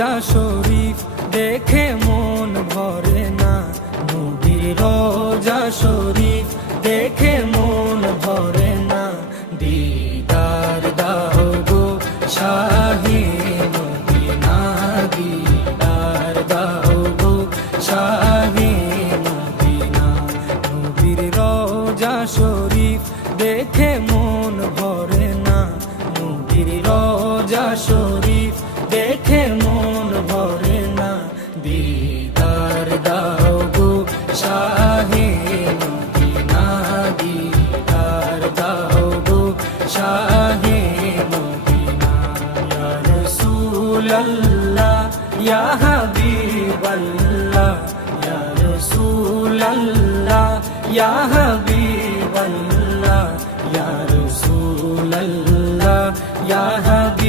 রোজা শরীফ দেখে মন ভরে না, নবীর রোজা শরীফ দেখে মন ভরে না। দিদার দাও গো শাহে মদিনা, দিদার দাও গো শাহে মদিনা। নবীর রোজা শরীফ দেখে মন ভরে না, নবীর রোজা শরীফ দেখে মন ভরে না। দিদার দাও গো শাহে মদিনা, দিদার দাও গো শাহে মদিনা। ইয়া রাসূলাল্লাহ ইয়া হাবিবাল্লাহ, ইয়া রাসূলাল্লাহ ইয়া হাবিবাল্লাহ, ইয়া রাসূলাল্লাহ ইয়া